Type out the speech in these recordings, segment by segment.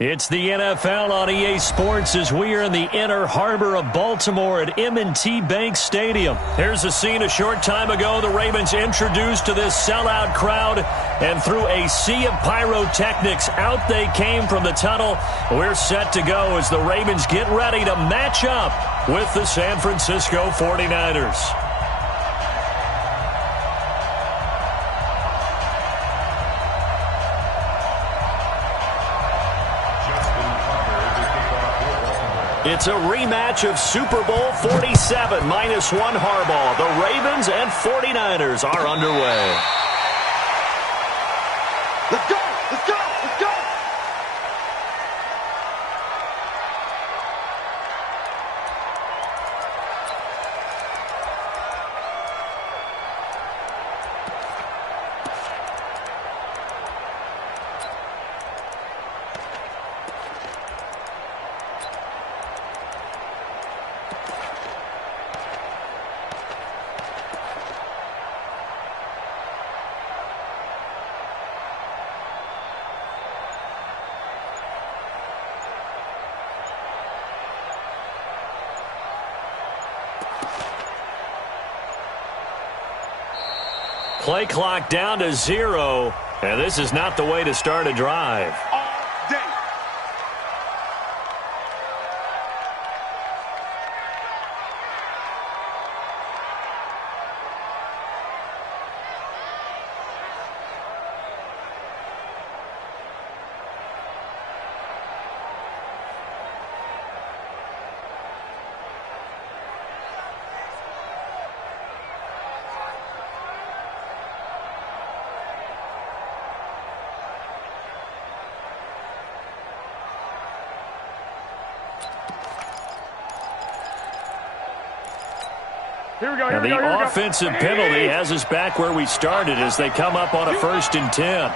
It's the NFL on EA Sports as we are in the inner harbor of Baltimore at M&T Bank Stadium. Here's a scene a short time ago. The Ravens introduced to this sellout crowd, and through a sea of pyrotechnics, out they came from the tunnel. We're set to go as the Ravens get ready to match up with the San Francisco 49ers. It's a rematch of Super Bowl 47, -1 Harbaugh. The Ravens and 49ers are underway. Let's go! Let's go! Let's go! Play clock down to 0, and this is not the way to start a drive. All day. Here we go, and the offensive penalty has us back where we started as they come up on a 1st and 10.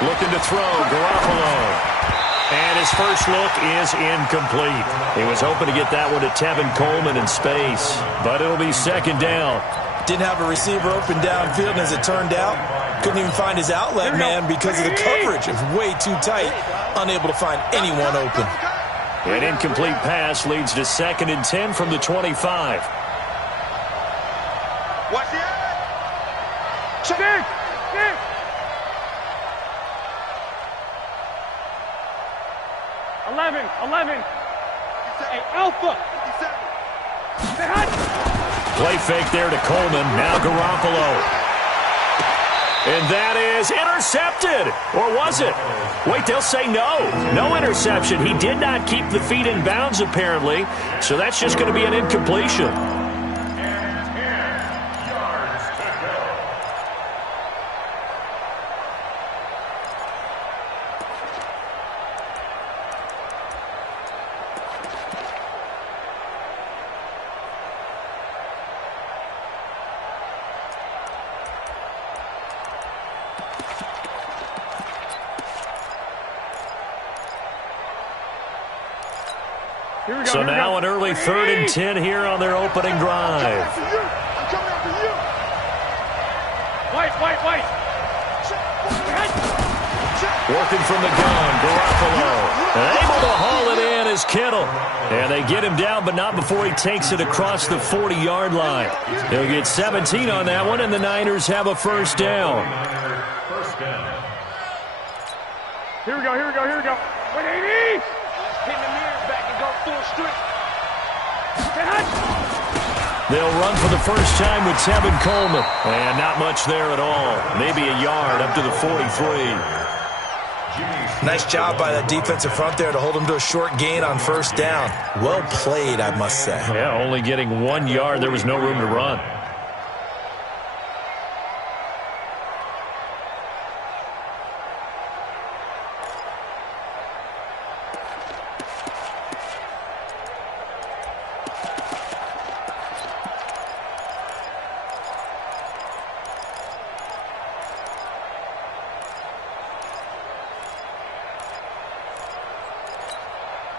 Looking to throw, Garoppolo. And his first look is incomplete. He was hoping to get that one to Tevin Coleman in space, but it'll be 2nd down. Didn't have a receiver open downfield, and as it turned out, couldn't even find his outlet man because of the coverage. It was way too tight, unable to find anyone open. An incomplete pass leads to 2nd and 10 from the 25. Watch the check. 11. Hey, Alpha. Play fake there to Coleman. Now Garoppolo. And that is intercepted. Or was it? Wait, they'll say no. No interception. He did not keep the feet in bounds, apparently. So that's just going to be an incompletion. So now an early 3rd and 10 here on their opening drive. I'm coming after you. White. Working from the gun, Garoppolo. Able to haul it in is Kittle. And they get him down, but not before he takes it across the 40-yard line. He'll get 17 on that one, and the Niners have a 1st down. Here we go. 180. Pin the mirrors back and go full strength. They'll run for the first time with Tevin Coleman. And not much there at all. Maybe a yard up to the 43. Nice job by that defensive front there to hold him to a short gain on 1st down. Well played, I must say. Yeah, only getting 1 yard. There was no room to run.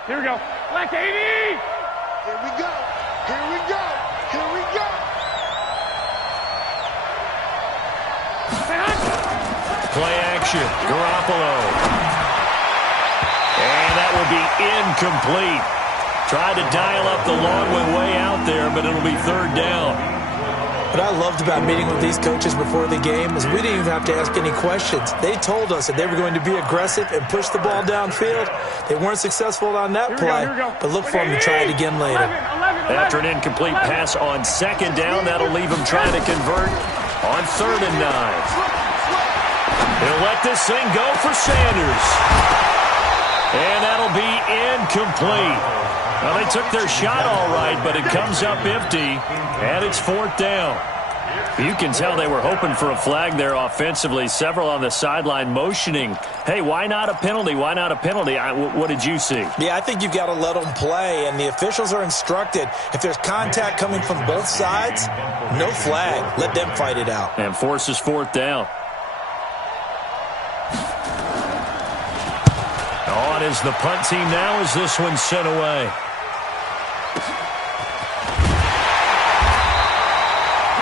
Here we go. Black 80. Here we go. Say hi. action. Garoppolo. And that will be incomplete. Tried to dial up the long way out there, but it'll be third down. What I loved about meeting with these coaches before the game is we didn't even have to ask any questions. They told us that they were going to be aggressive and push the ball downfield. They weren't successful on that play, but look for them to try it again later. After an incomplete pass on second down, that'll leave him trying to convert on 3rd and 9. He'll let this thing go for Sanders. And that'll be incomplete. Well, they took their shot all right, but it comes up empty, and it's 4th down. You can tell they were hoping for a flag there offensively. Several on the sideline motioning, hey, why not a penalty? Why not a penalty? What did you see? Yeah, I think you've got to let them play, and the officials are instructed. If there's contact coming from both sides, no flag. Let them fight it out. And forces 4th down. On is the punt team now as this one's sent away.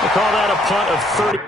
We'll call that a punt of 30.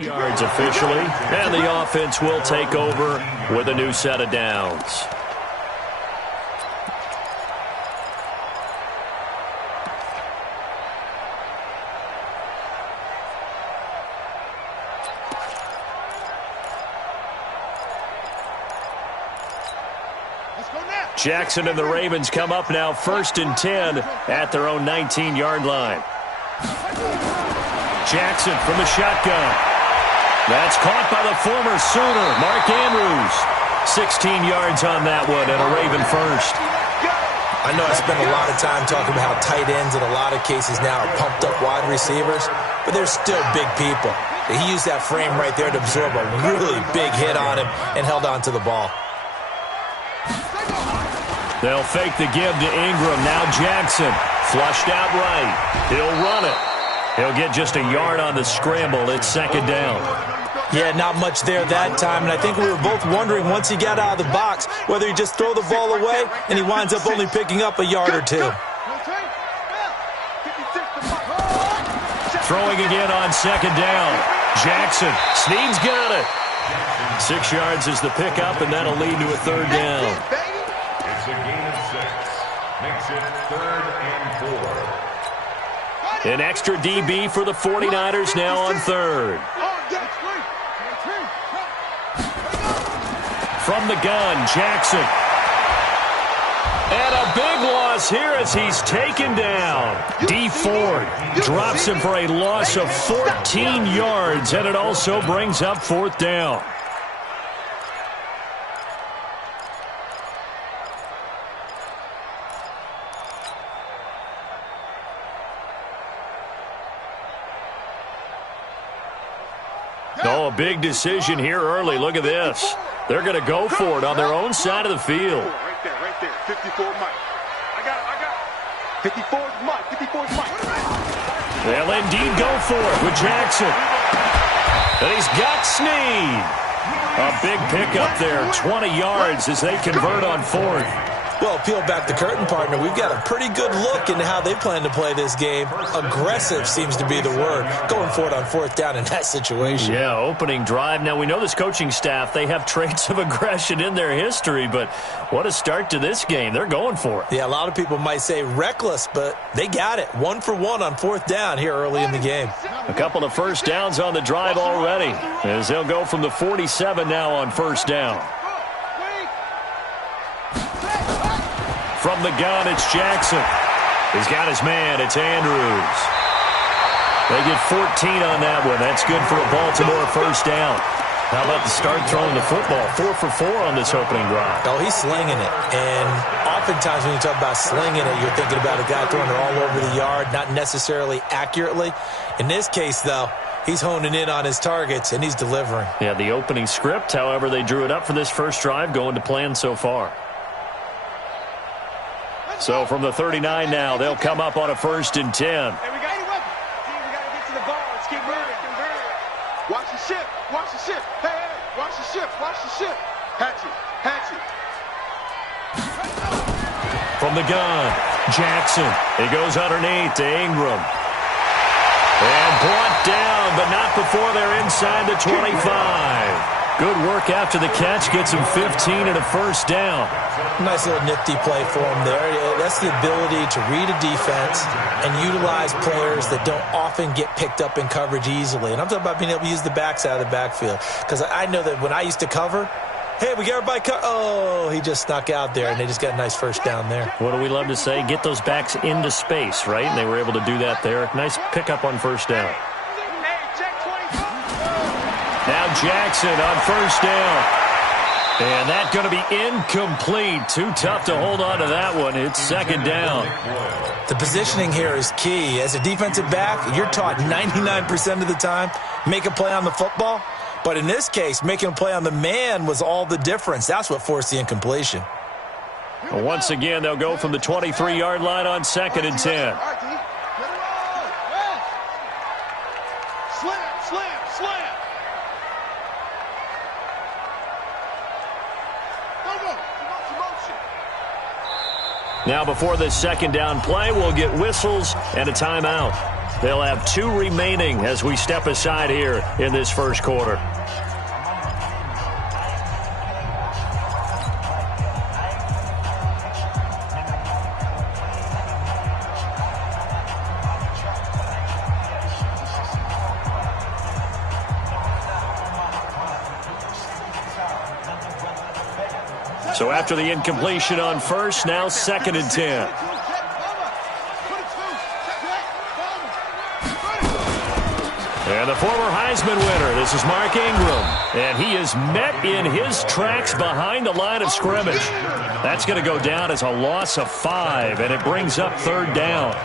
Yards officially, and the offense will take over with a new set of downs. Jackson and the Ravens come up now 1st and 10 at their own 19-yard line. Jackson from the shotgun. That's caught by the former Sooner, Mark Andrews. 16 yards on that one and a Raven first. I know I spend a lot of time talking about how tight ends in a lot of cases now are pumped up wide receivers, but they're still big people. He used that frame right there to absorb a really big hit on him and held on to the ball. They'll fake the give to Ingram. Now Jackson flushed out right. He'll run it. He'll get just a yard on the scramble. It's 2nd down. Yeah, not much there that time, and I think we were both wondering once he got out of the box whether he just throw the ball away and he winds up only picking up a yard or two. Throwing again on 2nd down. Jackson. Snead's got it. 6 yards is the pickup, and that'll lead to a 3rd down. It's a gain of 6. Makes it 3rd and 4. An extra DB for the 49ers now on 3rd. From the gun, Jackson. And a big loss here as he's taken down. D. Ford drops him for a loss of 14 yards, and it also brings up 4th down. Oh, a big decision here early. Look at this. They're going to go for it on their own side of the field. Right there. 54 Mike. I got it. 54 Mike. 54 Mike. They'll indeed go for it with Jackson. And he's got Snead. A big pickup there. 20 yards as they convert on 4th. Well, peel back the curtain, partner. We've got a pretty good look into how they plan to play this game. Aggressive seems to be the word. Going for it on 4th down in that situation. Yeah, opening drive. Now, we know this coaching staff, they have traits of aggression in their history, but what a start to this game. They're going for it. Yeah, a lot of people might say reckless, but they got it. 1 for 1 on 4th down here early in the game. A couple of first downs on the drive already, as they'll go from the 47 now on 1st down. From the gun, it's Jackson. He's got his man. It's Andrews. They get 14 on that one. That's good for a Baltimore first down. How about the start throwing the football? 4 for 4 on this opening drive. Oh, he's slinging it. And oftentimes when you talk about slinging it, you're thinking about a guy throwing it all over the yard, not necessarily accurately. In this case, though, he's honing in on his targets, and he's delivering. Yeah, the opening script, however, they drew it up for this first drive, going to plan so far. So from the 39 now, they'll come up on a 1st and 10. Hey, we got to get to the ball. Let's keep moving. Watch the ship. Watch the ship. Hey, watch the ship. Watch the ship. Hatchet. From the gun, Jackson. He goes underneath to Ingram. And brought down, but not before they're inside the 25. Good work after the catch. Gets him 15 and a first down. Nice little nifty play for him there. That's the ability to read a defense and utilize players that don't often get picked up in coverage easily. And I'm talking about being able to use the backs out of the backfield. Because I know that when I used to cover, hey, we got everybody oh, he just snuck out there, and they just got a nice first down there. What do we love to say? Get those backs into space, right? And they were able to do that there. Nice pickup on first down. Now Jackson on first down. And that's going to be incomplete. Too tough to hold on to that one. It's 2nd down. The positioning here is key. As a defensive back, you're taught 99% of the time, make a play on the football. But in this case, making a play on the man was all the difference. That's what forced the incompletion. Once again, they'll go from the 23-yard line on 2nd and 10. Slam. Now before this 2nd down play, we'll get whistles and a timeout. They'll have 2 remaining as we step aside here in this first quarter. So after the incompletion on first, now 2nd and 10. And the former Heisman winner, this is Mark Ingram. And he is met in his tracks behind the line of scrimmage. That's going to go down as a loss of 5, and it brings up 3rd down.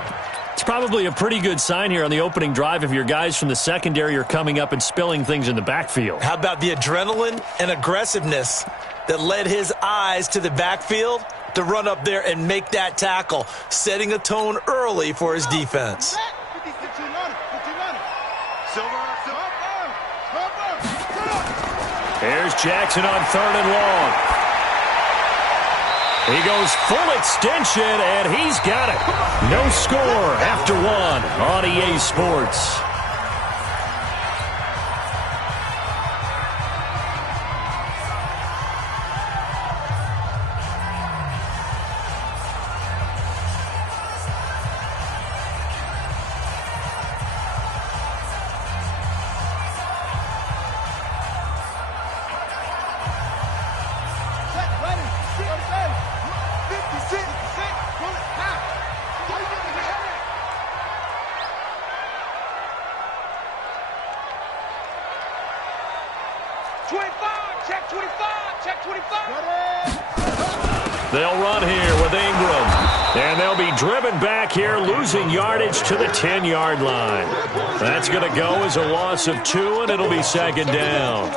It's probably a pretty good sign here on the opening drive if your guys from the secondary are coming up and spilling things in the backfield. How about the adrenaline and aggressiveness that led his eyes to the backfield to run up there and make that tackle, setting a tone early for his defense. Here's Jackson on 3rd and long. He goes full extension, and he's got it. No score after 1 on EA Sports. They'll run here with Ingram. And they'll be driven back here, losing yardage to the 10-yard line. That's going to go as a loss of 2, and it'll be 2nd down.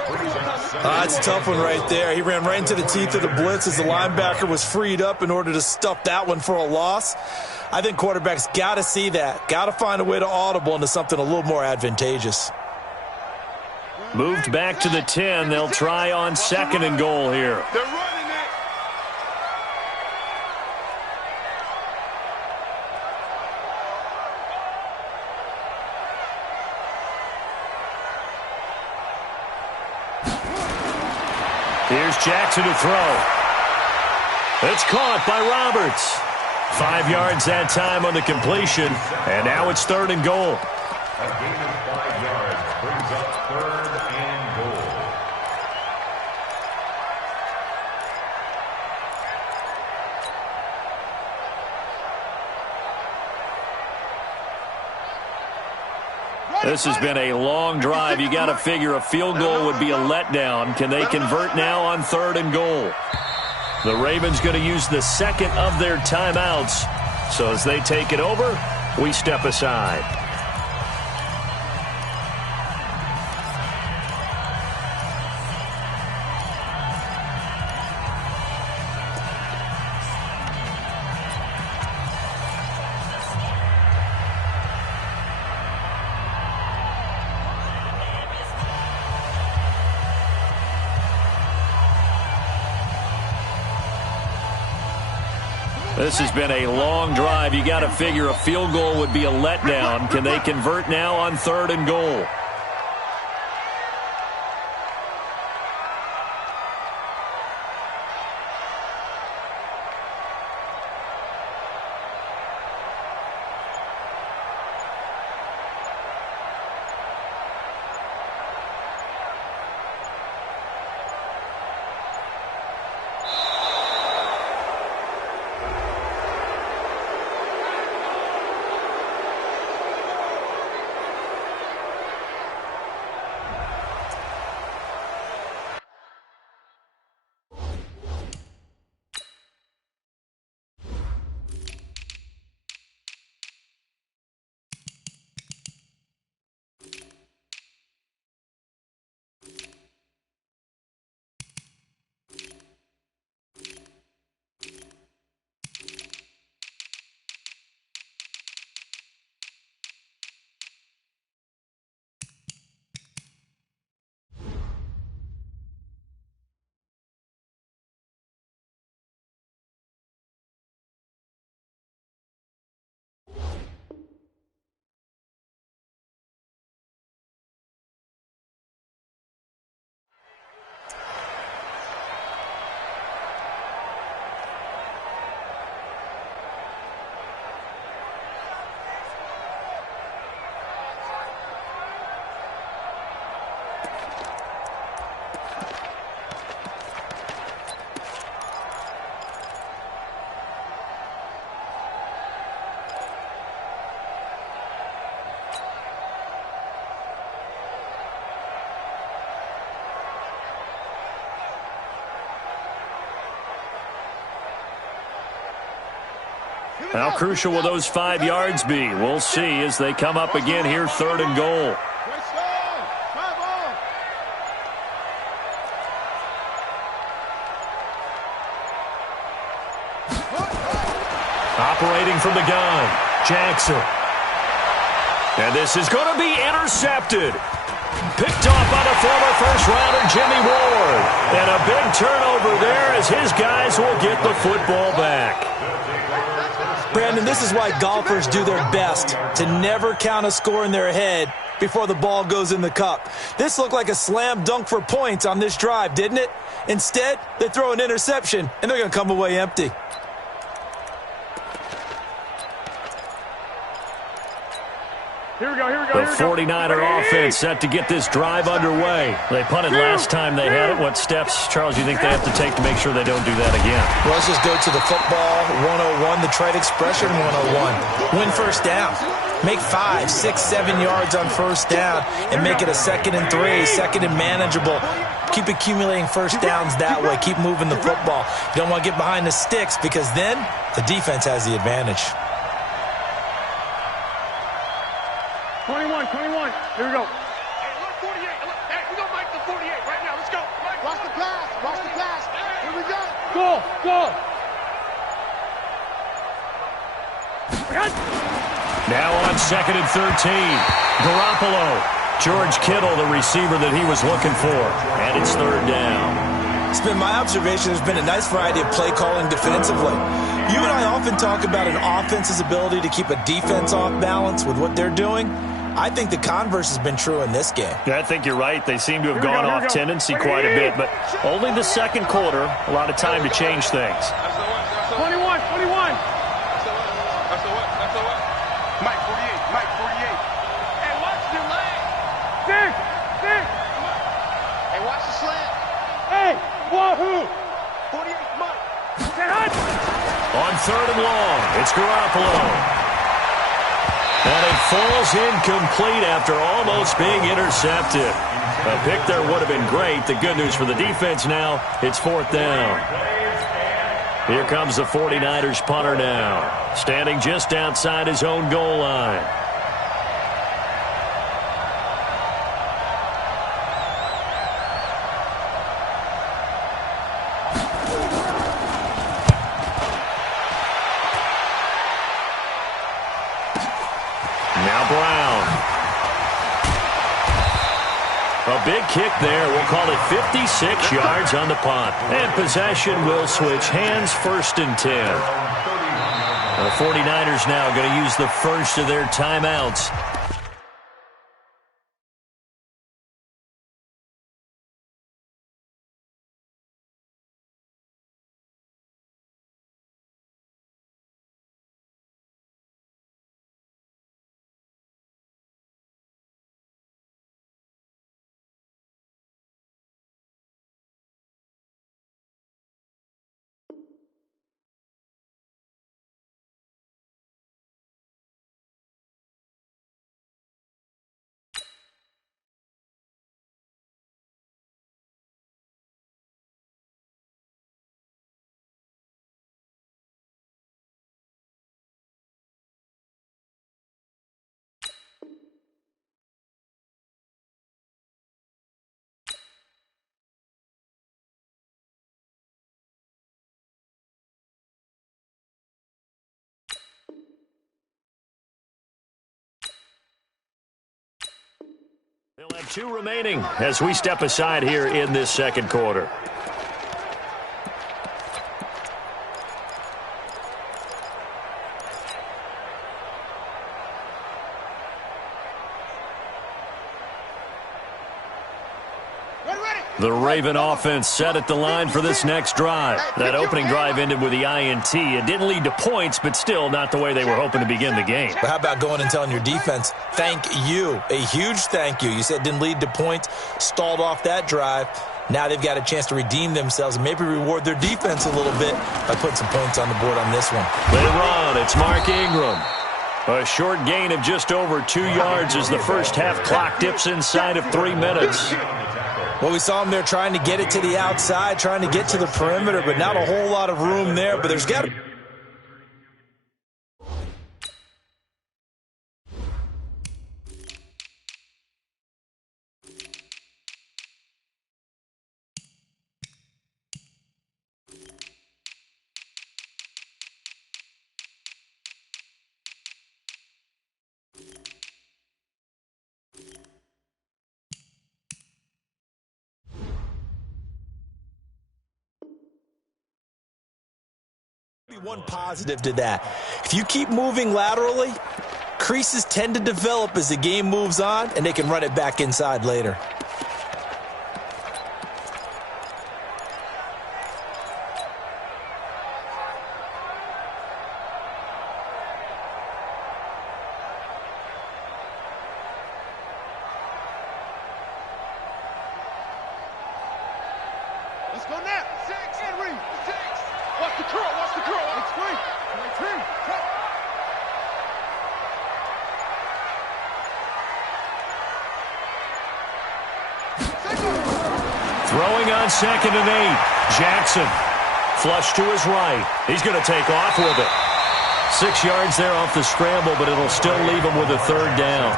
That's a tough one right there. He ran right into the teeth of the blitz as the linebacker was freed up in order to stuff that one for a loss. I think quarterbacks got to see that. Got to find a way to audible into something a little more advantageous. Moved back to the 10. They'll try on 2nd and goal here. They're running it. Here's Jackson to throw. It's caught by Roberts. 5 yards that time on the completion, and now it's 3rd and goal. A gain of 5 yards brings up 3rd and goal. This has been a long drive. You got to figure a field goal would be a letdown. Can they convert now on 3rd and goal? The Ravens going to use the second of their timeouts. So as they take it over, we step aside. This has been a long drive. You got to figure a field goal would be a letdown. Can they convert now on 3rd and goal? How crucial will those 5 yards be? We'll see as they come up again here, 3rd and goal. Operating from the gun, Jackson. And this is going to be intercepted. Picked off by the former first-rounder Jimmy Ward. And a big turnover there as his guys will get the football back. Brandon, this is why golfers do their best to never count a score in their head before the ball goes in the cup. This looked like a slam dunk for points on this drive, didn't it? Instead, they throw an interception, and they're going to come away empty. Here we go, here we go, The 49er offense set to get this drive underway. They punted last time they had it. What steps, Charles, do you think they have to take to make sure they don't do that again? Well, let's just go to the football 101, the trade expression 101. Win first down. Make 5, 6, 7 yards on first down and make it a 2nd and 3, 2nd and manageable. Keep accumulating first downs that way. Keep moving the football. You don't want to get behind the sticks because then the defense has the advantage. 21. Here we go. Hey, look, 48. Hey, we're going to make the 48 right now. Let's go. Watch the pass. Watch the pass. Here we go. Go. Now on 2nd and 13. Garoppolo. George Kittle, the receiver that he was looking for. And it's 3rd down. It's been my observation there's been a nice variety of play calling defensively. You and I often talk about an offense's ability to keep a defense off balance with what they're doing. I think the converse has been true in this game. Yeah, I think you're right. They seem to have gone off tendency quite a bit, but only the second quarter, a lot of time to change things. 21. Mike 48. Hey, watch your leg. 6. Hey, watch the slant. Hey, wahoo. 48, Mike. On 3rd and long, it's Garoppolo. And it falls incomplete after almost being intercepted. A pick there would have been great. The good news for the defense now, it's 4th down. Here comes the 49ers punter now, standing just outside his own goal line. Now Brown. A big kick there. We'll call it 56 yards on the punt. And possession will switch hands, 1st and 10. The 49ers now going to use the first of their timeouts. They'll have 2 remaining as we step aside here in this second quarter. The Raven offense set at the line for this next drive. That opening drive ended with the INT. It didn't lead to points, but still not the way they were hoping to begin the game. But how about going and telling your defense, thank you, a huge thank you. You said it didn't lead to points, stalled off that drive. Now they've got a chance to redeem themselves and maybe reward their defense a little bit by putting some points on the board on this one. They run. It's Mark Ingram. A short gain of just over 2 yards as the first half clock dips inside of 3 minutes. Well, we saw him there trying to get it to the outside, trying to get to the perimeter, but not a whole lot of room there. But there's got to one positive to that. If you keep moving laterally, creases tend to develop as the game moves on, and they can run it back inside later. Let's go now. 6 and read. 6. Watch the curl. Watch the curl. It's free. 23. Throwing on 2nd and 8. Jackson. Flush to his right. He's going to take off with it. 6 yards there off the scramble, but it'll still leave him with a 3rd down.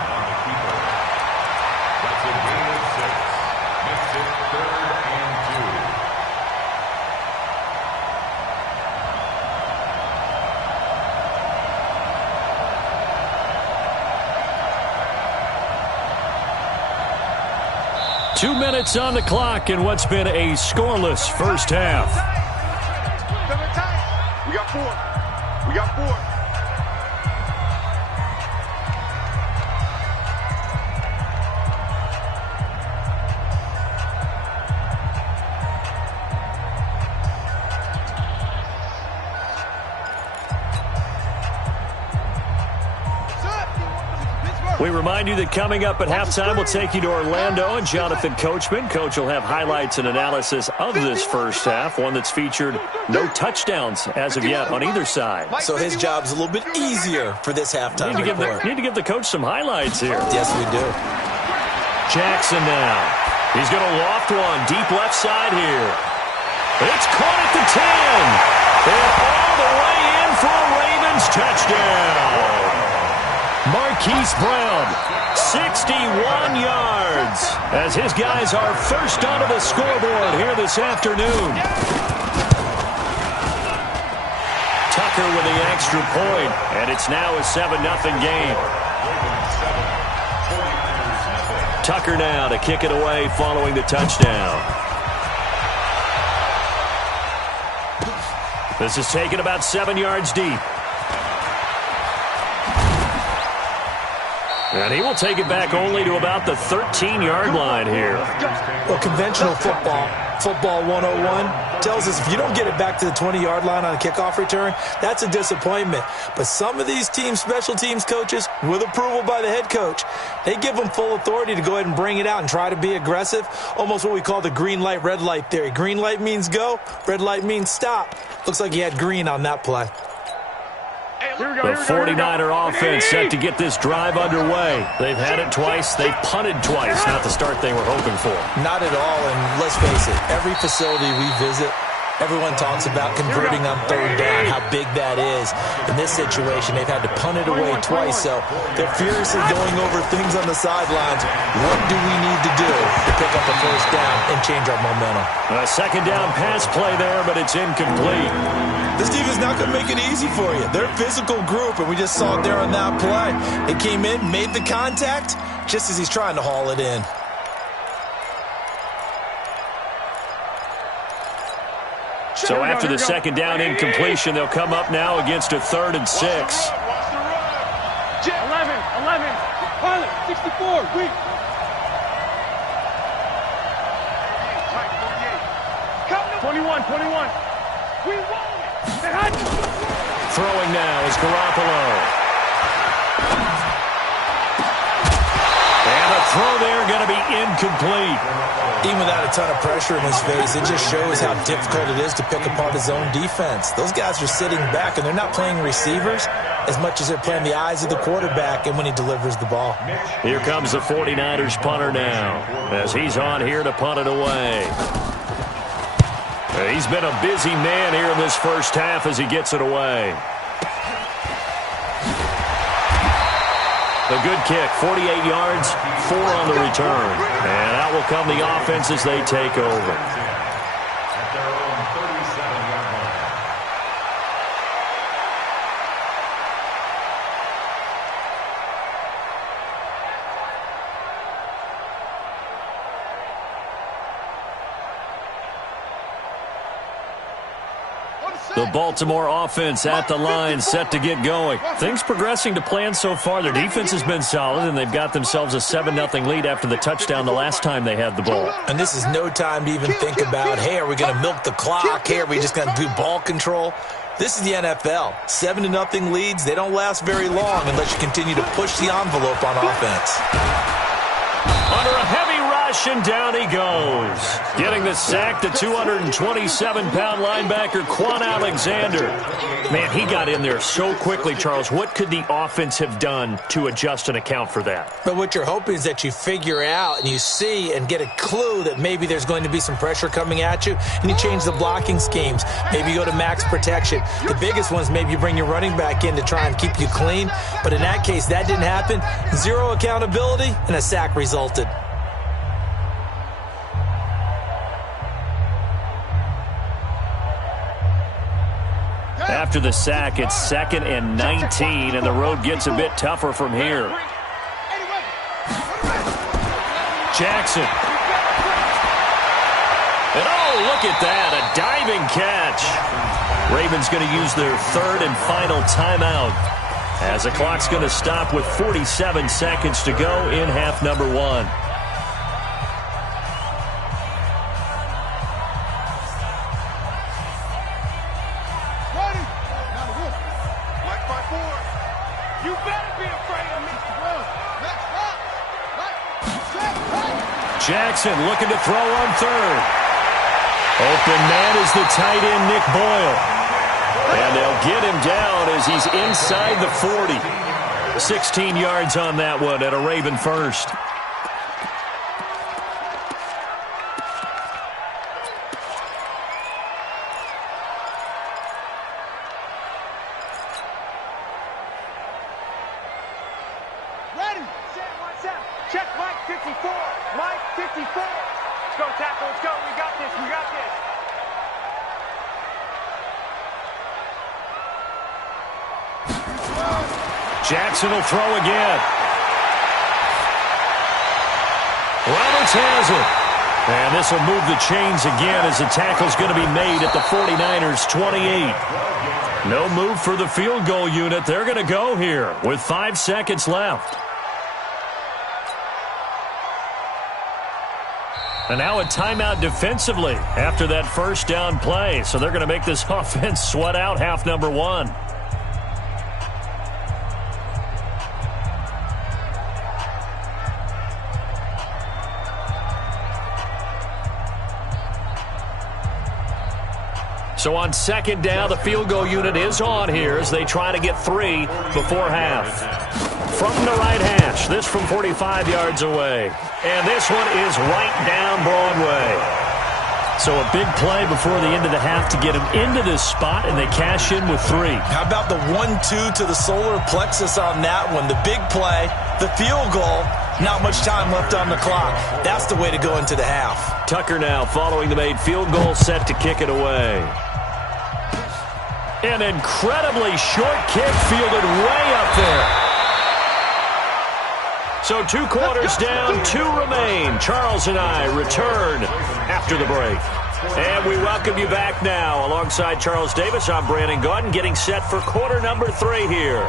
That's a gain of 6. Makes it 3rd and 2. 2 minutes on the clock in what's been a scoreless first half. We got 4. We got 4. We remind you that coming up at halftime, we'll take you to Orlando and Jonathan Coachman. Coach will have highlights and analysis of this first half, one that's featured no touchdowns as of yet on either side. So his job's a little bit easier for this halftime report. Need to give the coach some highlights here. Yes, we do. Jackson now. He's going to loft one deep left side here. It's caught at the 10. And all the way in for a Ravens touchdown. Marquise Brown, 61 yards, as his guys are first onto the scoreboard here this afternoon. Tucker with the extra point, and it's now a 7-0 game. Tucker now to kick it away following the touchdown. This is taken about 7 yards deep. And he will take it back only to about the 13-yard line here. Well, conventional football 101, tells us if you don't get it back to the 20-yard line on a kickoff return, that's a disappointment. But some of these special teams coaches, with approval by the head coach, they give them full authority to go ahead and bring it out and try to be aggressive, almost what we call the green light, red light theory. Green light means go, red light means stop. Looks like he had green on that play. The 49er offense set to get this drive underway. They've had it twice. They've punted twice. Not the start they were hoping for. Not at all, and let's face it, every facility we visit, everyone talks about converting on third down, how big that is. In this situation, they've had to punt it away twice, so they're furiously going over things on the sidelines. What do we need to do to pick up a first down and change our momentum? A second down pass play there, but it's incomplete. This defense is not going to make it easy for you. They're a physical group, and we just saw it there on that play. They came in, made the contact, just as he's trying to haul it in. So after the second down incompletion, they'll come up now against a 3rd and 6. 11, pilot, 64, weak. 21. We won it. Throwing now is Garoppolo. And a throw there going to be incomplete. Even without a ton of pressure in his face, it just shows how difficult it is to pick apart his own defense. Those guys are sitting back, and they're not playing receivers as much as they're playing the eyes of the quarterback and when he delivers the ball. Here comes the 49ers punter now, as he's on here to punt it away. He's been a busy man here in this first half as he gets it away. A good kick, 48 yards, 4 on the return. And out will come the offense as they take over. At their own 37-yard line. The Baltimore offense at the line, set to get going. Things progressing to plan so far. Their defense has been solid, and they've got themselves a 7-0 lead after the touchdown the last time they had the ball. And this is no time to even think about, hey, are we going to milk the clock? Hey, are we just going to do ball control? This is the NFL. 7-0 leads, they don't last very long unless you continue to push the envelope on offense. Under a heavy rush, and down he goes. Getting the sack, the 227-pound linebacker, Quan Alexander. Man, he got in there so quickly, Charles. What could the offense have done to adjust and account for that? But what you're hoping is that you figure out and you see and get a clue that maybe there's going to be some pressure coming at you, and you change the blocking schemes. Maybe you go to max protection. The biggest one is maybe you bring your running back in to try and keep you clean. But in that case, that didn't happen. Zero accountability, and a sack resulted. After the sack, it's 2nd and 19, and the road gets a bit tougher from here. Jackson. And oh, look at that, a diving catch. Ravens going to use their 3rd and final timeout, as the clock's going to stop with 47 seconds to go in half number 1. Jackson looking to throw on third. Open man is the tight end, Nick Boyle. And they'll get him down as he's inside the 40. 16 yards on that one at a Raven first. Ready, set, what's up? Check Mike 54. Mike 54. Let's go, tackle. Let's go. We got this. We got this. Jackson will throw again. Roberts has it. And this will move the chains again as the tackle's going to be made at the 49ers' 28. No move for the field goal unit. They're going to go here with 5 seconds left. And now a timeout defensively after that first down play. So they're going to make this offense sweat out half number one. So on second down, the field goal unit is on here as they try to get 3 before half. From the right hash, this from 45 yards away. And this one is right down Broadway. So a big play before the end of the half to get them into this spot, and they cash in with 3. How about the 1-2 to the solar plexus on that one? The big play, the field goal, not much time left on the clock. That's the way to go into the half. Tucker now following the made field goal, set to kick it away. An incredibly short kick fielded way up there. So 2 quarters down, 2 remain. Charles and I return after the break. And we welcome you back now. Alongside Charles Davis, I'm Brandon Gaudin, getting set for quarter number 3 here.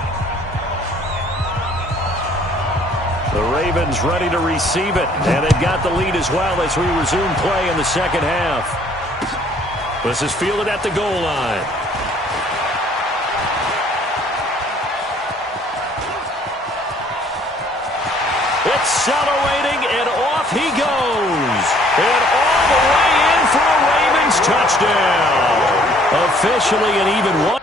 The Ravens ready to receive it, and they've got the lead as well as we resume play in the second half. This is fielded at the goal line. Accelerating, and off he goes. And all the way in for a Ravens touchdown. Officially an even one.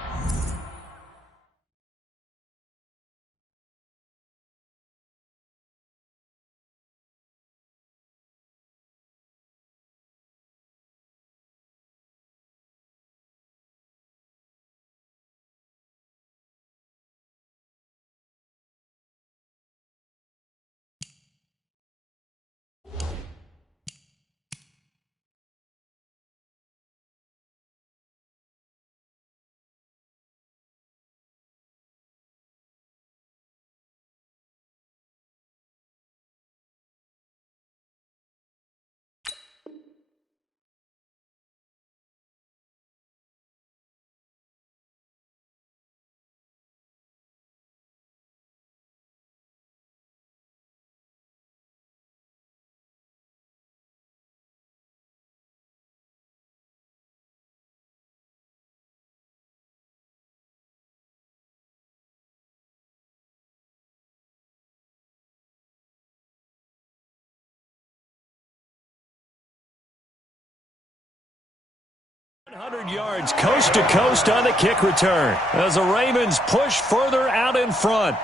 Yards coast to coast on the kick return as the Ravens push further out in front.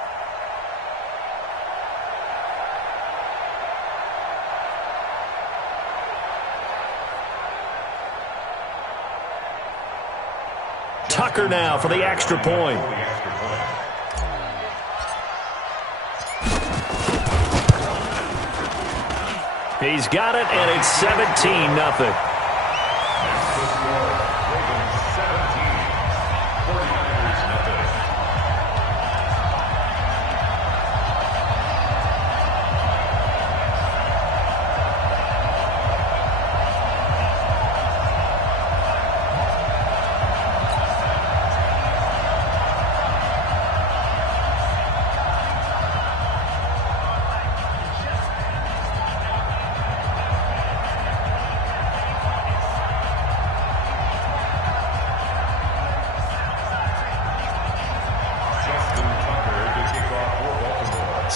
Tucker now for the extra point. He's got it, and it's 17-0.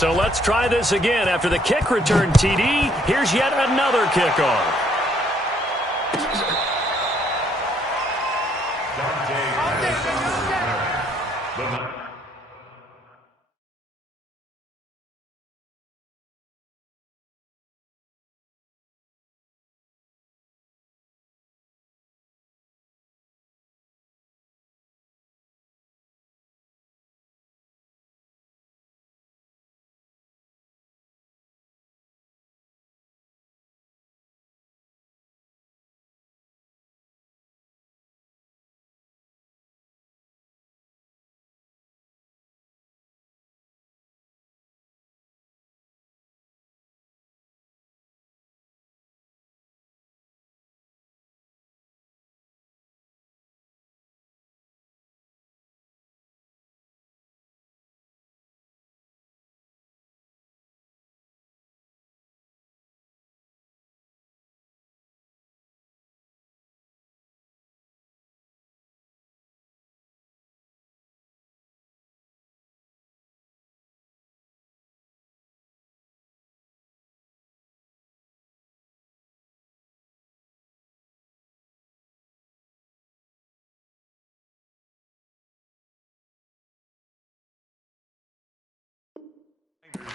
So let's try this again. After the kick return TD, here's yet another kickoff.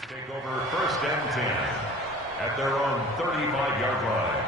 Take over first and 10 at their own 35-yard line.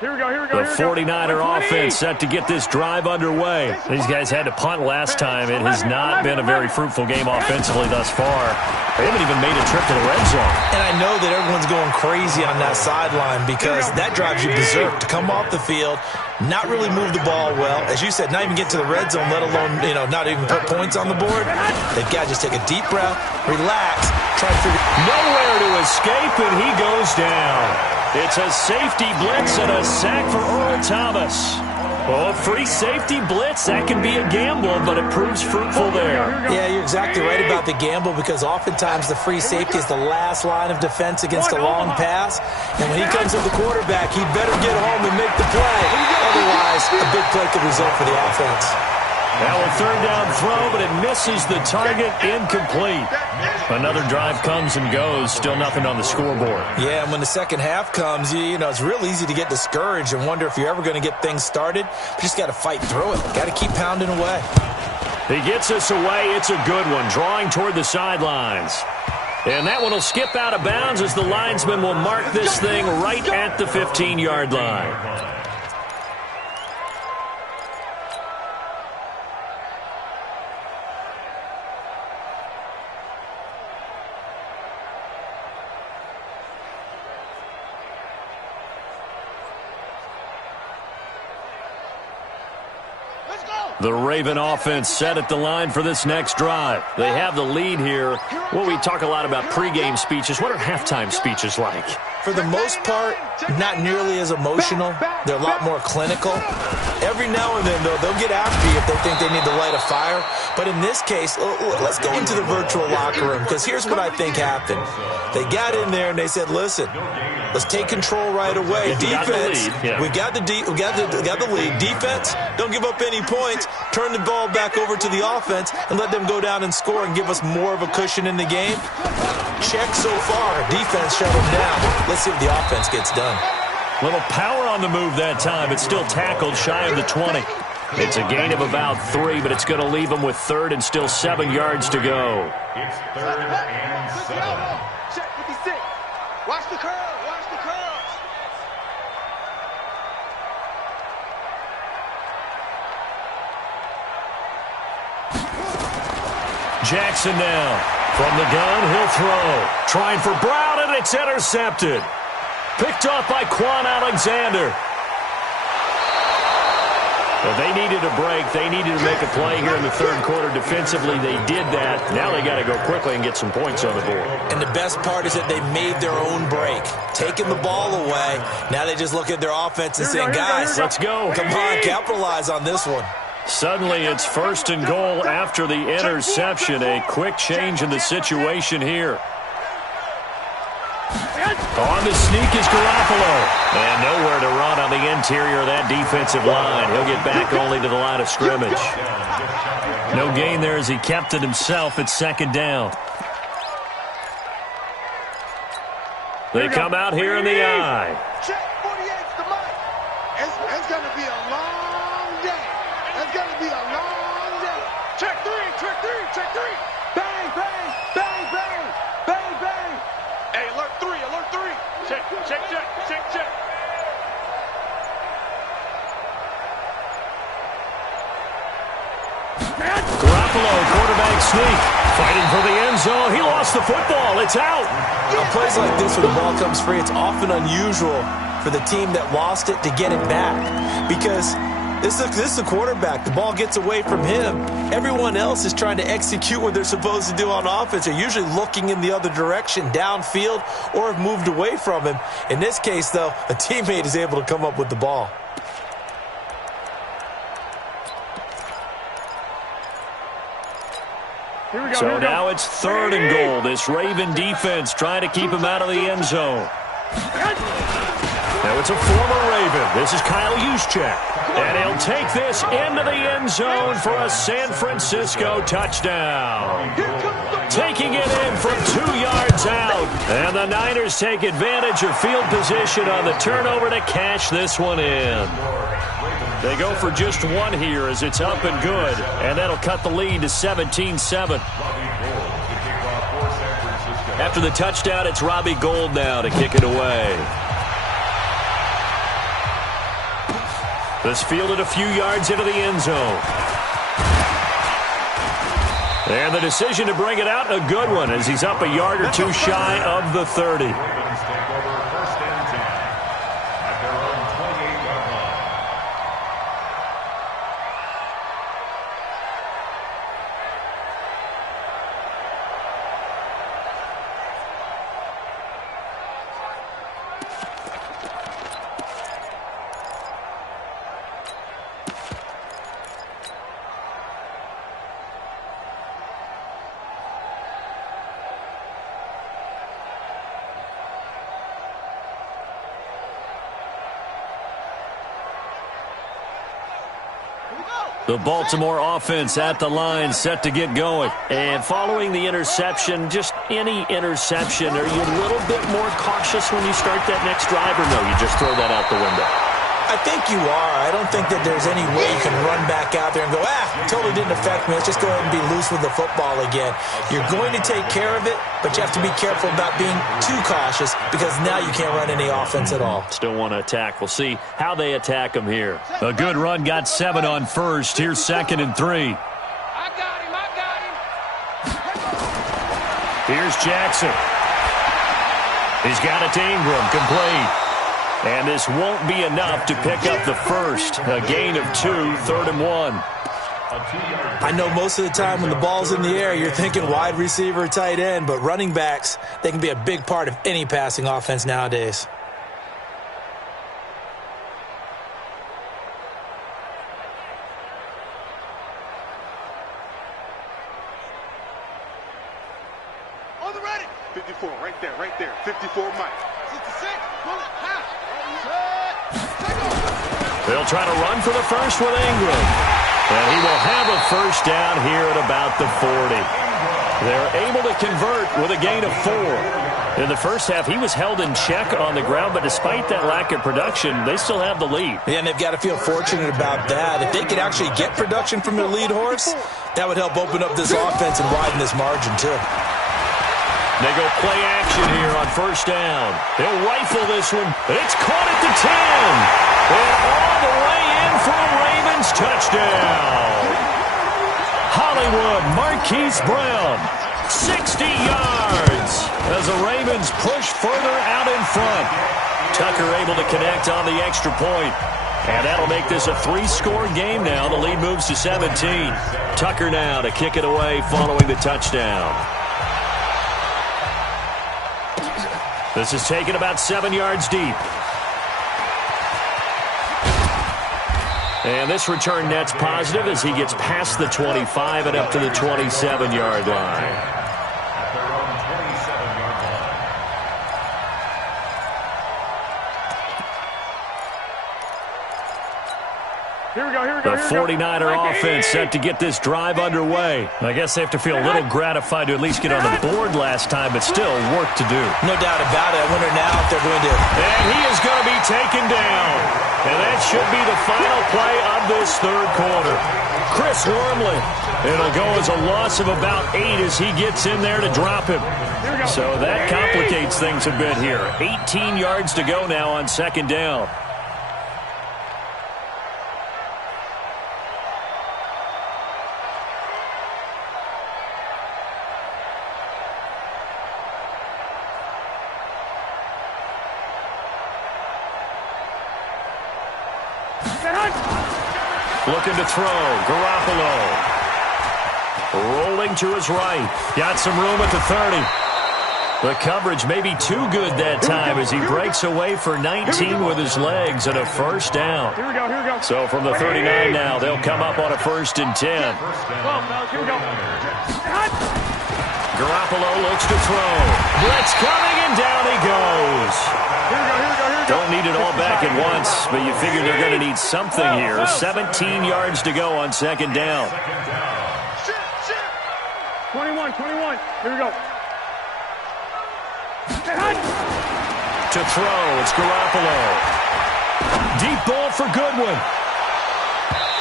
Here we go, here we go, The 49er offense set to get this drive underway. These guys had to punt last time. It has not been a very fruitful game offensively thus far. They haven't even made a trip to the red zone. And I know that everyone's going crazy on that sideline because that drives you berserk to come off the field, not really move the ball well. As you said, not even get to the red zone, let alone, not even put points on the board. They've got to just take a deep breath, relax, try to figure. Nowhere to escape, and he goes down. It's a safety blitz and a sack for Earl Thomas. Oh, free safety blitz, that can be a gamble, but it proves fruitful there. Yeah, you're exactly right about the gamble because oftentimes the free safety is the last line of defense against a long pass. And when he comes to the quarterback, he better get home and make the play. Otherwise, a big play could result for the offense. Now a third down throw, but it misses the target, incomplete. Another drive comes and goes, still nothing on the scoreboard. Yeah, and when the second half comes, it's real easy to get discouraged and wonder if you're ever going to get things started. But you just got to fight through it. Got to keep pounding away. He gets us away. It's a good one, drawing toward the sidelines. And that one will skip out of bounds as the linesman will mark this thing right at the 15-yard line. The Raven offense set at the line for this next drive. They have the lead here. Well, we talk a lot about pregame speeches. What are halftime speeches like? For the most part, not nearly as emotional. They're a lot more clinical. Every now and then, though, they'll get after you if they think they need to light a fire. But in this case, let's go into the virtual locker room because here's what I think happened. They got in there and they said, listen, let's take control right away. Defense, we got the lead. Defense, don't give up any points. Turn the ball back over to the offense and let them go down and score and give us more of a cushion in the game. Check so far. Defense shut them down. Let's see if the offense gets done. Little power on the move that time. It's still tackled shy of the 20. It's a gain of about 3, but it's going to leave them with third and still 7 yards to go. It's third and 7. Check 56. Watch the curl. Watch the curls. Jackson now. From the gun, he'll throw. Trying for Brown, and it's intercepted. Picked off by Quan Alexander. Well, they needed a break. They needed to make a play here in the third quarter. Defensively, they did that. Now they got to go quickly and get some points on the board. And the best part is that they made their own break. Taking the ball away. Now they just look at their offense and saying, guys, let's go. Come on, capitalize on this one. Suddenly, it's 1st and goal after the interception. A quick change in the situation here. On the sneak is Garoppolo. And nowhere to run on the interior of that defensive line. He'll get back only to the line of scrimmage. No gain there as he kept it himself at 2nd down. They come out here in the eye. Check 48's the mic. It's going to be a long day. It's going to be a long day. Check 3, check 3, check 3. Bang, bang, bang, bang, bang, bang. Hey, alert 3, alert 3. Check, check, check, check, check. Garoppolo, quarterback sneak. Fighting for the end zone. He lost the football. It's out. On plays like this where the ball comes free, it's often unusual for the team that lost it to get it back. Because this is the quarterback. The ball gets away from him. Everyone else is trying to execute what they're supposed to do on offense. They're usually looking in the other direction, downfield, or have moved away from him. In this case, though, a teammate is able to come up with the ball. So now it's 3rd and goal. This Raven defense trying to keep him out of the end zone. Now it's a former Raven. This is Kyle Juszczyk. And he'll take this into the end zone for a San Francisco touchdown. Taking it in from 2 yards out. And the Niners take advantage of field position on the turnover to cash this one in. They go for just one here as it's up and good. And that'll cut the lead to 17-7. After the touchdown, it's Robbie Gould now to kick it away. This fielded a few yards into the end zone. And the decision to bring it out, a good one, as he's up a yard or two shy of the 30. The Baltimore offense at the line, set to get going. And following the interception, just any interception, are you a little bit more cautious when you start that next drive, or no, you just throw that out the window? I think you are. I don't think that there's any way you can run back out there and go, totally didn't affect me. Let's just go ahead and be loose with the football again. You're going to take care of it, but you have to be careful about being too cautious because now you can't run any offense at all. Still want to attack. We'll see how they attack him here. A good run, got 7 on first. Here's 2nd and 3. I got him. Here's Jackson. He's got it to Ingram, complete. And this won't be enough to pick up the first. A gain of 2, 3rd and 1. I know most of the time when the ball's in the air, you're thinking wide receiver, tight end, but running backs, they can be a big part of any passing offense nowadays. On the ready. 54, right there. 54, Mike. 66, pull it, pass. They'll try to run for the first with Ingram. And he will have a first down here at about the 40. They're able to convert with a gain of 4. In the first half, he was held in check on the ground, but despite that lack of production, they still have the lead. Yeah, and they've got to feel fortunate about that. If they could actually get production from their lead horse, that would help open up this offense and widen this margin, too. They go play action here on first down. They'll rifle this one. It's caught at the 10. And all the way in for a Ravens touchdown. Hollywood Marquise Brown, 60 yards as the Ravens push further out in front. Tucker able to connect on the extra point. And that'll make this a 3-score game now. The lead moves to 17. Tucker now to kick it away following the touchdown. This is taken about 7 yards deep. And this return net's positive as he gets past the 25 and up to the 27-yard line. Here we go, here we go, The 49er offense set to get this drive underway. I guess they have to feel a little gratified to at least get on the board last time, but still work to do. No doubt about it. I wonder now if they're going to... And he is going to be taken down. And that should be the final play of this third quarter. Chris Wormley. It'll go as a loss of about 8 as he gets in there to drop him. So that complicates things a bit here. 18 yards to go now on second down. Looking to throw. Garoppolo. Rolling to his right. Got some room at the 30. The coverage may be too good that time as he breaks away for 19 with his legs and a first down. Here we go, here we go. So from the 39 now, they'll come up on a 1st and 10. Here we go. Garoppolo looks to throw. Blitz coming, and down he goes. Here we go, here we go, here we go. Don't need it all back at once, but you figure they're going to need something here. 17 yards to go on second down. 21. Here we go. To throw, it's Garoppolo. Deep ball for Goodwin.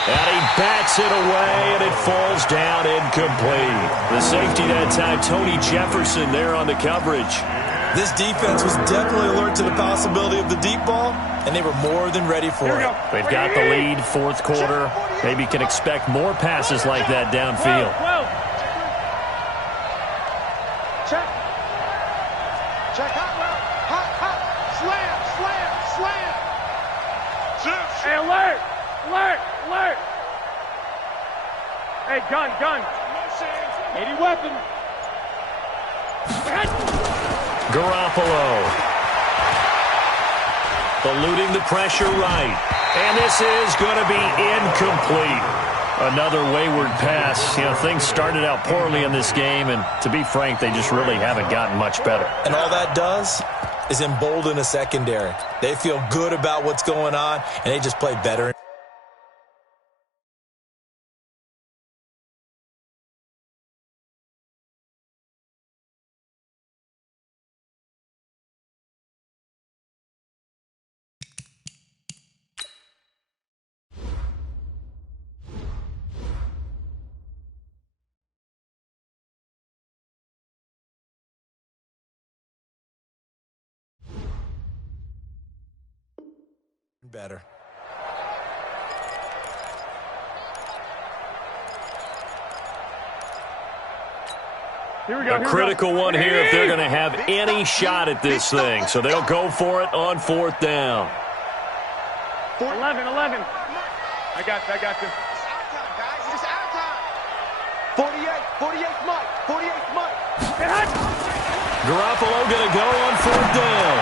And he bats it away, and it falls down incomplete. The safety that time, Tony Jefferson there on the coverage. This defense was definitely alert to the possibility of the deep ball, and they were more than ready for it. They've got the lead, fourth quarter. Maybe can expect more passes like that downfield. Check. Check hot route. Hot. Slam. Hey, alert. Hey, gun. Any weapon. Garoppolo. Eluding the pressure right. And this is going to be incomplete. Another wayward pass. You know, things started out poorly in this game, and to be frank, they just really haven't gotten much better. And all that does is embolden a secondary. They feel good about what's going on, and they just play better. Better. Here we go. A critical one here if they're going to have any shot at this thing. So they'll go for it on fourth down. 11. I got you. It's out time, guys. It's out time. 48 Mike. Garoppolo going to go on fourth down.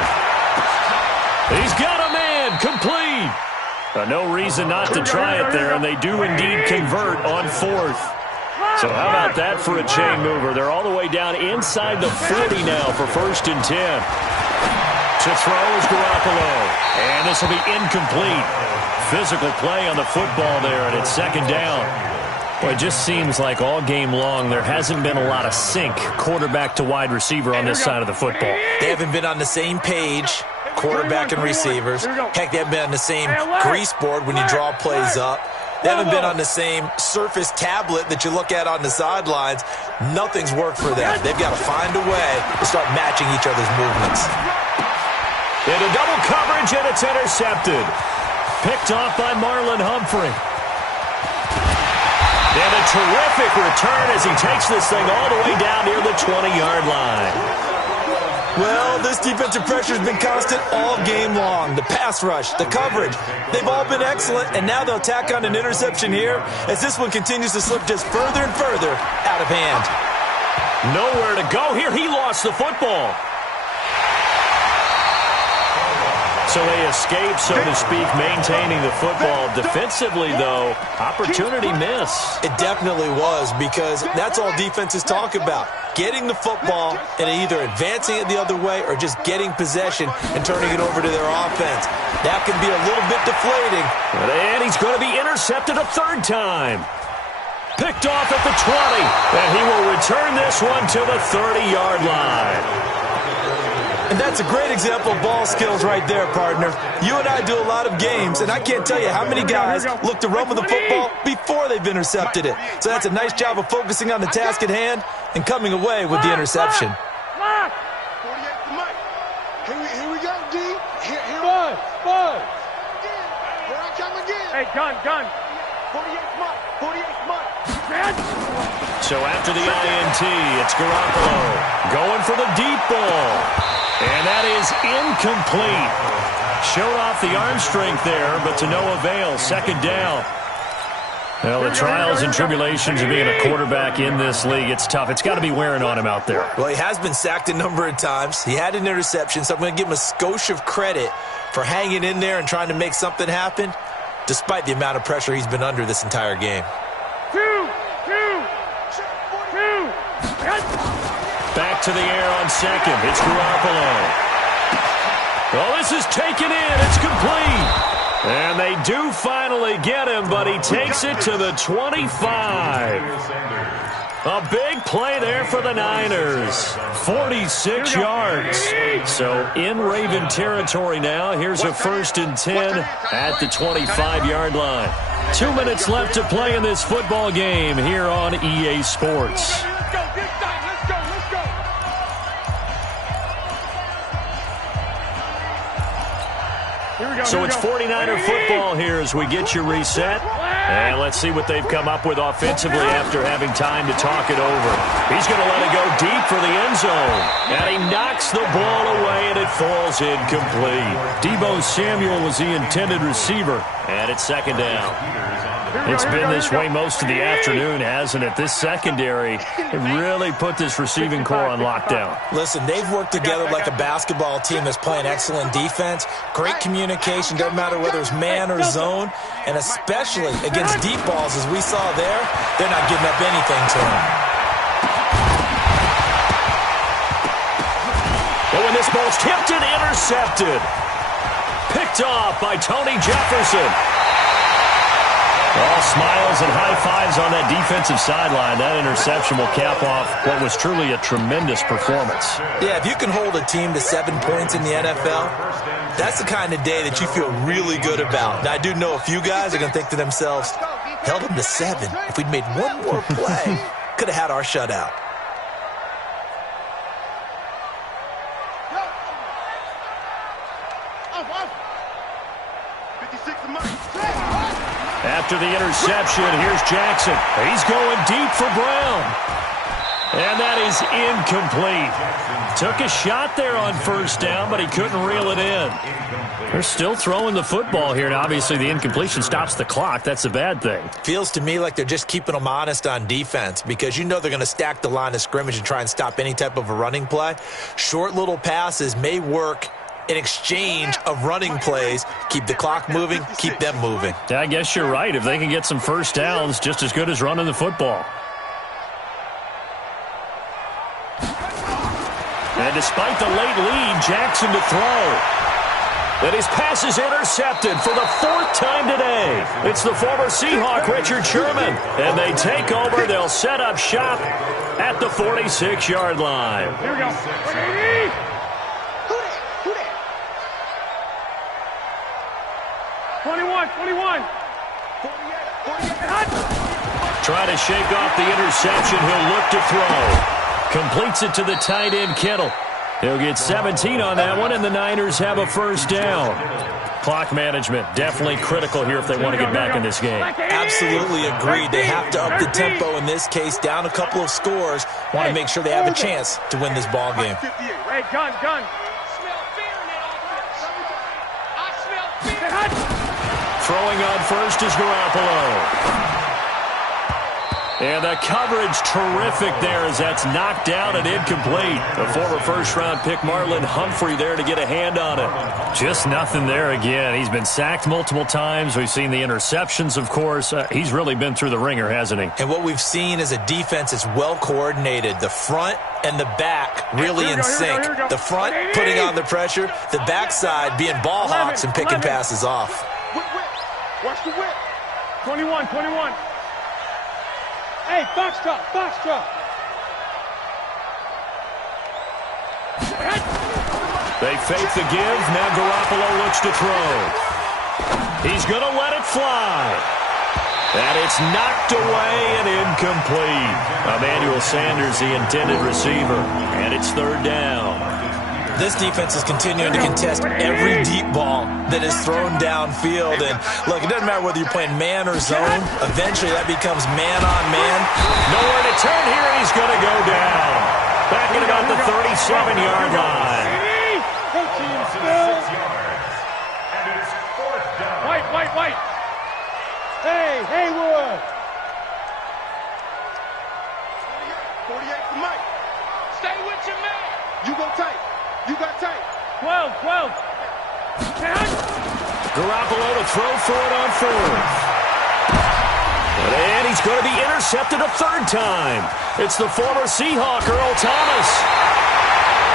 He's got a man, complete. No reason not to try it there, and they do indeed convert on fourth. So how about that for a chain mover? They're all the way down inside the 40 now for 1st and 10. To throw is Garoppolo, and this will be incomplete. Physical play on the football there, and it's second down. Well, it just seems like all game long there hasn't been a lot of sync quarterback to wide receiver on this side of the football. They haven't been on the same page, quarterback and receivers. Heck, they haven't been on the same grease board when you draw plays up. They haven't been on the same Surface tablet that you look at on the sidelines. Nothing's worked for them. They've got to find a way to start matching each other's movements. Into double coverage, and it's intercepted. Picked off by Marlon Humphrey. And a terrific return as he takes this thing all the way down near the 20-yard line. Well, this defensive pressure has been constant all game long. The pass rush, the coverage, they've all been excellent, and now they'll tack on an interception here as this one continues to slip just further and further out of hand. Nowhere to go here. He lost the football. So they escape, so to speak, maintaining the football. Defensively, though, opportunity miss. It definitely was, because that's all defenses talk about. Getting the football and either advancing it the other way or just getting possession and turning it over to their offense. That can be a little bit deflating. And he's going to be intercepted a third time. Picked off at the 20, and he will return this one to the 30-yard line. And that's a great example of ball skills right there, partner. You and I do a lot of games, and I can't tell you how many guys look to run with the football before they've intercepted it. So that's a nice job of focusing on the task at hand and coming away with the interception. 48 to Mike. Here we go, D. Bud. Here I come again. Hey, gun. 48 Mike. 48 Mike. So after the INT, it's Garoppolo going for the deep ball. And that is incomplete. Showed off the arm strength there, but to no avail. Second down. Well, the trials and tribulations of being a quarterback in this league, it's tough. It's got to be wearing on him out there. Well, he has been sacked a number of times. He had an interception, so I'm going to give him a skosh of credit for hanging in there and trying to make something happen, despite the amount of pressure he's been under this entire game. Two. Back to the air on second. It's Garoppolo. Oh, this is taken in. It's complete. And they do finally get him, but he takes it to the 25. A big play there for the Niners. 46 yards. So in Raven territory now. Here's a 1st and 10 at the 25-yard line. 2 minutes left to play in this football game here on EA Sports. So it's 49er football here as we get you reset. And let's see what they've come up with offensively after having time to talk it over. He's going to let it go deep for the end zone. And he knocks the ball away, and it falls incomplete. Deebo Samuel was the intended receiver. And it's second down. It's been this way most of the afternoon, hasn't it? This secondary really put this receiving core on lockdown. Listen, they've worked together like a basketball team that's playing excellent defense. Great communication, doesn't matter whether it's man or zone. And especially against deep balls, as we saw there, they're not giving up anything to him. But when this ball's tipped and intercepted. Picked off by Tony Jefferson. All smiles and high fives on that defensive sideline. That interception will cap off what was truly a tremendous performance. Yeah, if you can hold a team to 7 points in the NFL, that's the kind of day that you feel really good about. Now, I do know a few guys are going to think to themselves, held them to 7. If we'd made one more play, could have had our shutout. After the interception, here's Jackson. He's going deep for Brown. And that is incomplete. Took a shot there on first down, but he couldn't reel it in. They're still throwing the football here, and obviously the incompletion stops the clock. That's a bad thing. Feels to me like they're just keeping them honest on defense, because you know they're going to stack the line of scrimmage and try and stop any type of a running play. Short little passes may work in exchange of running plays. Keep the clock moving, keep them moving. Yeah, I guess you're right. If they can get some first downs, just as good as running the football. And despite the late lead, Jackson to throw. And his pass is intercepted for the 4th time today. It's the former Seahawk, Richard Sherman. And they take over. They'll set up shop at the 46-yard line. Here we go. 21. Trying to shake off the interception. He'll look to throw. Completes it to the tight end, Kittle. He'll get 17 on that one, and the Niners have a first down. Clock management, definitely critical here if they want to get back in this game. Absolutely agreed. They have to up the tempo in this case, down a couple of scores. Want to make sure they have a chance to win this ball game. Hey, gun. Throwing on first is Garoppolo. And the coverage terrific there as that's knocked down and incomplete. The former first-round pick Marlon Humphrey there to get a hand on it. Just nothing there again. He's been sacked multiple times. We've seen the interceptions, of course. He's really been through the ringer, hasn't he? And what we've seen is a defense that's well-coordinated. The front and the back really in sync. The front putting on the pressure. The backside being ball hawks and picking passes off. Whip. Watch the whip. 21. Hey, foxtrot. They fake the give. Now Garoppolo looks to throw. He's going to let it fly. And it's knocked away and incomplete. Emmanuel Sanders, the intended receiver. And it's third down. This defense is continuing to contest every deep ball that is thrown downfield. And, look, it doesn't matter whether you're playing man or zone. Eventually, that becomes man-on-man. Nowhere to turn here. He's going to go down. Back at about the 37-yard line. And it's fourth down. White. Hey, Haywood. 48 for Mike. Stay with your man. You go tight. You got tight. 12. Garoppolo to throw for it on fourth. And he's going to be intercepted a third time. It's the former Seahawk, Earl Thomas.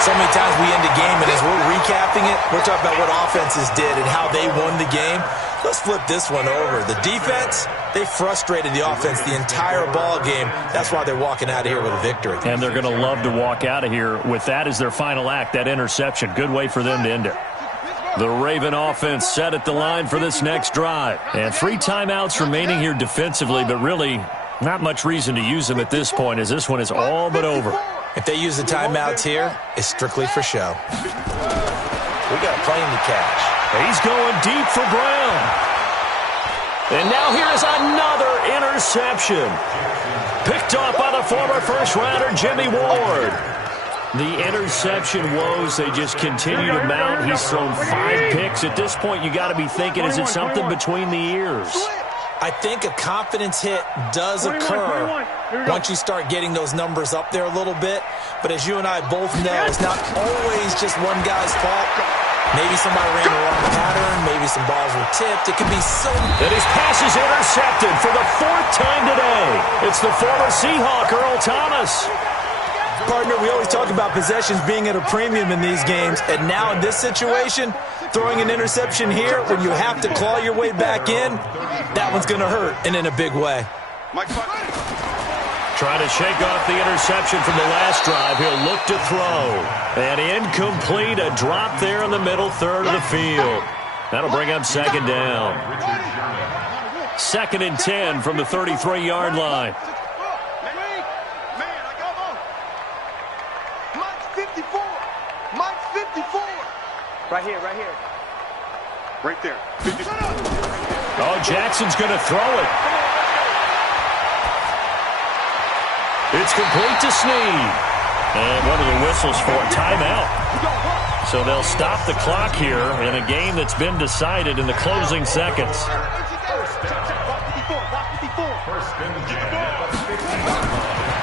So many times we end a game, and as we're recapping it, we're talking about what offenses did and how they won the game. Let's flip this one over. The defense, they frustrated the offense the entire ball game. That's why they're walking out of here with a victory. And they're going to love to walk out of here with that as their final act, that interception. Good way for them to end it. The Raven offense set at the line for this next drive. And 3 timeouts remaining here defensively, but really not much reason to use them at this point as this one is all but over. If they use the timeouts here, it's strictly for show. We got a plane to catch. He's going deep for Brown. And now here is another interception. Picked off by the former first-rounder Jimmy Ward. The interception woes, they just continue to mount. He's thrown 5 picks. At this point, you got to be thinking, is it something between the ears? I think a confidence hit does occur once you start getting those numbers up there a little bit. But as you and I both know, it's not always just one guy's fault. Maybe somebody ran the wrong pattern. Maybe some balls were tipped. It can be so... And his pass is intercepted for the 4th time today. It's the former Seahawk, Earl Thomas. Partner, we always talk about possessions being at a premium in these games. And now in this situation, throwing an interception here when you have to claw your way back in, that one's going to hurt, and in a big way. Trying to shake off the interception from the last drive. He'll look to throw. And incomplete, a drop there in the middle third of the field. That'll bring up second down. 2nd and 10 from the 33-yard line. Mike's 54. Right here. Right there. 54. Oh, Jackson's going to throw it. It's complete to Snead. And what are the whistles for? Timeout. So they'll stop the clock here in a game that's been decided in the closing seconds.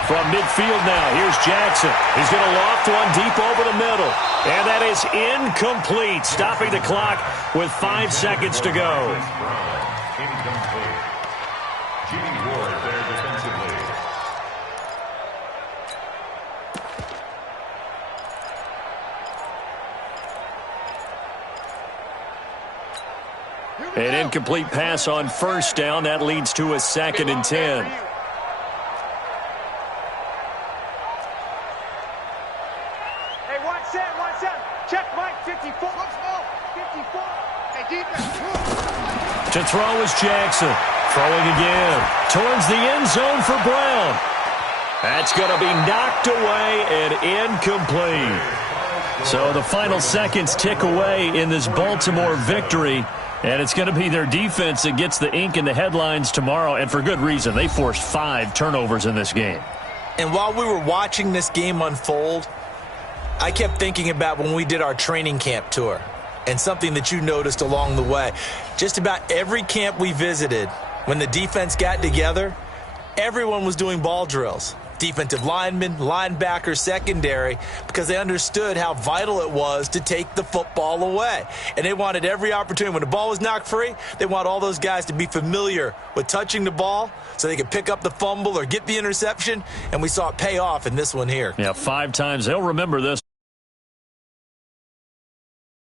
From midfield now, here's Jackson. He's going to loft one deep over the middle. And that is incomplete, stopping the clock with 5 seconds to go. Incomplete. Jimmy Ward there defensively. An incomplete pass on first down. That leads to a 2nd and 10. Check Mike, 54. 54. Hey, defense. To throw is Jackson. Throwing again. Towards the end zone for Brown. That's going to be knocked away and incomplete. So the final seconds tick away in this Baltimore victory. And it's going to be their defense that gets the ink in the headlines tomorrow. And for good reason. They forced 5 turnovers in this game. And while we were watching this game unfold, I kept thinking about when we did our training camp tour and something that you noticed along the way. Just about every camp we visited, when the defense got together, everyone was doing ball drills. Defensive linemen, linebackers, secondary, because they understood how vital it was to take the football away. And they wanted every opportunity. When the ball was knocked free, they want all those guys to be familiar with touching the ball so they could pick up the fumble or get the interception. And we saw it pay off in this one here. Yeah, 5 times. They'll remember this.